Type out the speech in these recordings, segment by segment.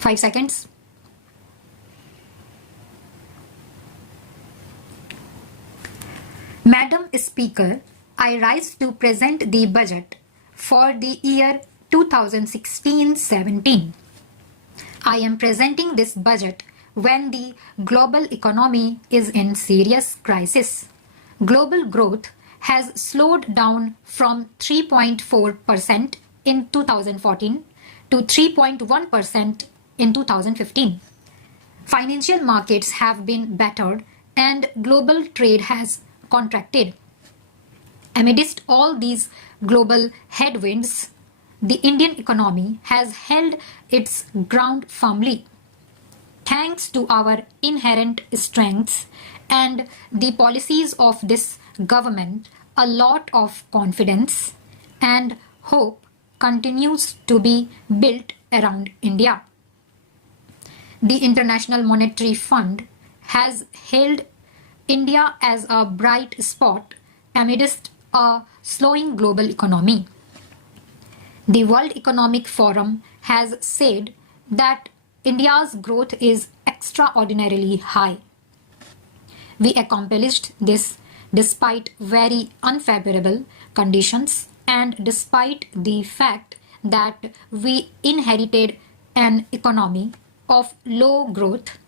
5 seconds. Madam Speaker, I rise to present the budget for the year 2016-17. I am presenting this budget when the global economy is in serious crisis. Global growth has slowed down from 3.4% in 2014 to 3.1% in 2015. Financial markets have been battered and global trade has contracted. Amidst all these global headwinds, the Indian economy has held its ground firmly. Thanks to our inherent strengths and the policies of this government, a lot of confidence and hope continues to be built around India. The International Monetary Fund has hailed India as a bright spot amidst a slowing global economy. The World Economic Forum has said that India's growth is extraordinarily high. We accomplished this despite very unfavorable conditions and despite the fact that we inherited an economy of low growth,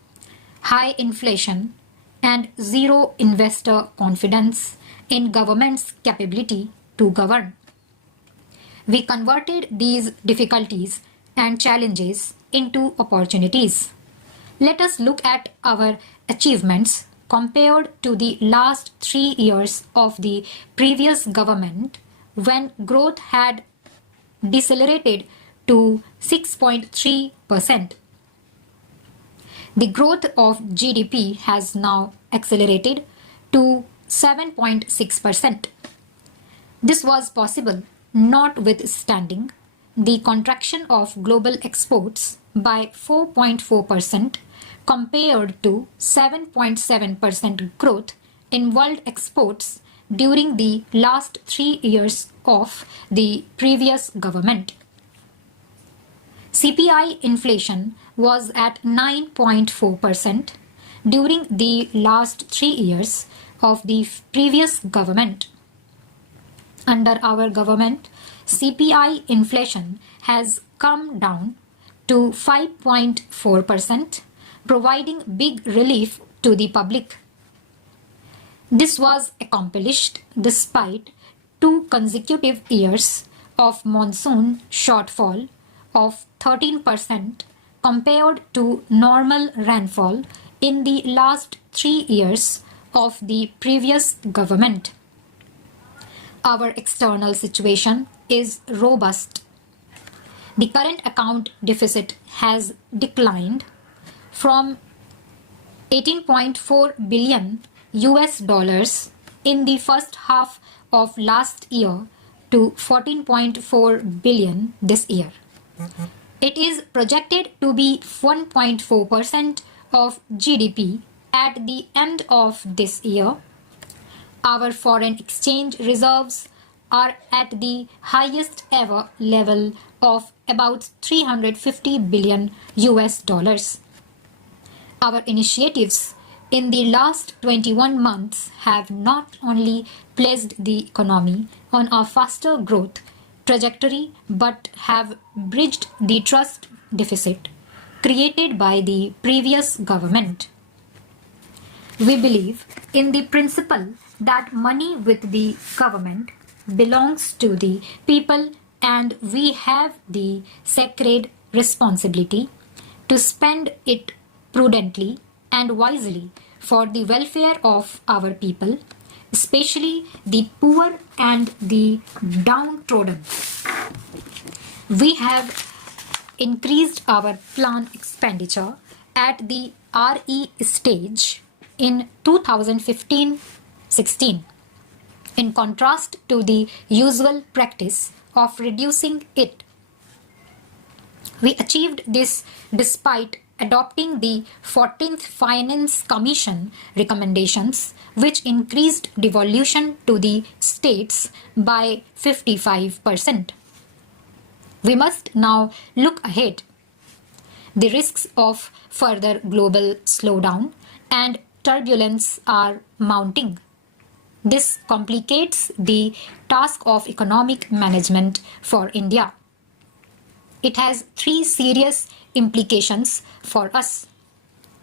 high inflation, and zero investor confidence in government's capability to govern. We converted these difficulties and challenges into opportunities. Let us look at our achievements compared to the last 3 years of the previous government when growth had decelerated to 6.3%. The growth of GDP has now accelerated to 7.6%. This was possible notwithstanding the contraction of global exports by 4.4% compared to 7.7% growth in world exports during the last 3 years of the previous government. CPI inflation was at 9.4% during the last 3 years of the previous government. Under our government, CPI inflation has come down to 5.4%, providing big relief to the public. This was accomplished despite 2 consecutive years of monsoon shortfall of 13% compared to normal rainfall in the last 3 years of the previous government. Our external situation is robust. The current account deficit has declined from 18.4 billion US dollars in the first half of last year to 14.4 billion this year. It is projected to be 1.4% of GDP at the end of this year. Our foreign exchange reserves are at the highest ever level of about 350 billion US dollars. Our initiatives in the last 21 months have not only placed the economy on a faster growth trajectory but have bridged the trust deficit created by the previous government. We believe in the principle that money with the government belongs to the people and we have the sacred responsibility to spend it prudently and wisely for the welfare of our people, especially the poor and the downtrodden. We have increased our planned expenditure at the RE stage in 2015-16, in contrast to the usual practice of reducing it. We achieved this despite adopting the 14th Finance Commission recommendations, which increased devolution to the states by 55%. We must now look ahead. The risks of further global slowdown and turbulence are mounting. This complicates the task of economic management for India. It has three serious implications for us.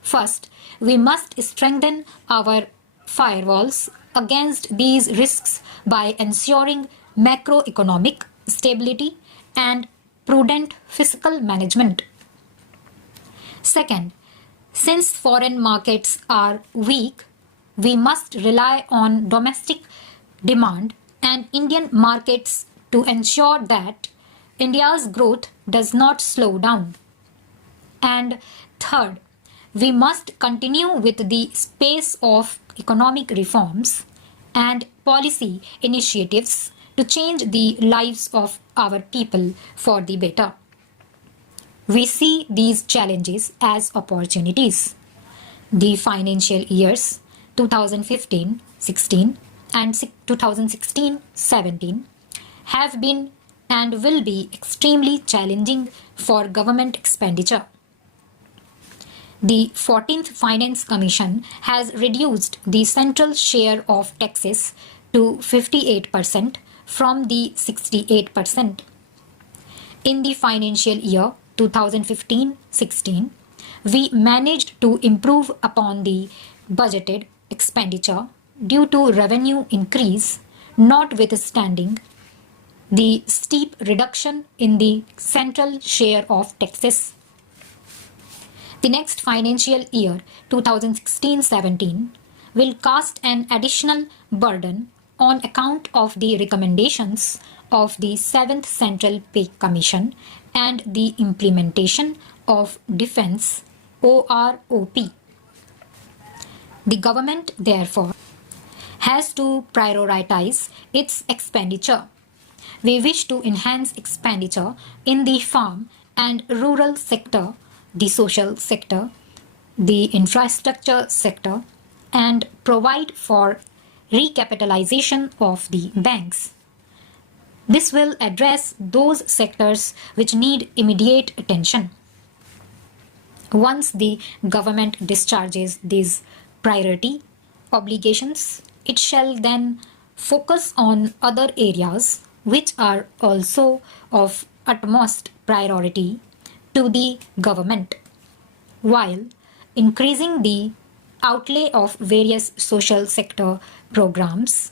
First, we must strengthen our firewalls against these risks by ensuring macroeconomic stability and prudent fiscal management. Second, since foreign markets are weak, we must rely on domestic demand and Indian markets to ensure that India's growth does not slow down. And third, we must continue with the pace of economic reforms and policy initiatives to change the lives of our people for the better. We see these challenges as opportunities. The financial years 2015-16 and 2016-17 have been and will be extremely challenging for government expenditure. The 14th Finance Commission has reduced the central share of taxes to 58% from the 68%. In the financial year 2015-16, we managed to improve upon the budgeted expenditure due to revenue increase, notwithstanding the steep reduction in the central share of taxes. The next financial year 2016-17 will cast an additional burden on account of the recommendations of the 7th Central Pay Commission and the implementation of Defence OROP. The government, therefore, has to prioritize its expenditure. We wish to enhance expenditure in the farm and rural sector, the social sector, the infrastructure sector, and provide for recapitalization of the banks. This will address those sectors which need immediate attention. Once the government discharges these priority obligations, it shall then focus on other areas which are also of utmost priority to the government, while increasing the outlay of various social sector programs.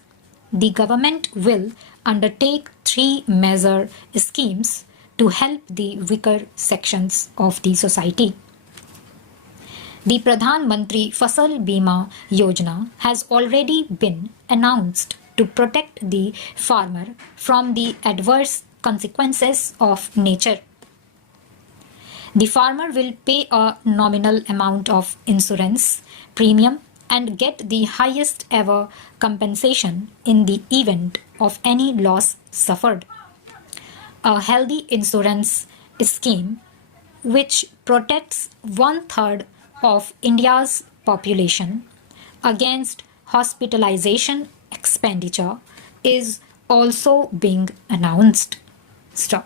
The government will undertake 3 major schemes to help the weaker sections of the society. The Pradhan Mantri Fasal Bima Yojana has already been announced to protect the farmer from the adverse consequences of nature. The farmer will pay a nominal amount of insurance premium and get the highest ever compensation in the event of any loss suffered. A healthy insurance scheme which protects 1/3 of India's population against hospitalization expenditure is also being announced. Stop.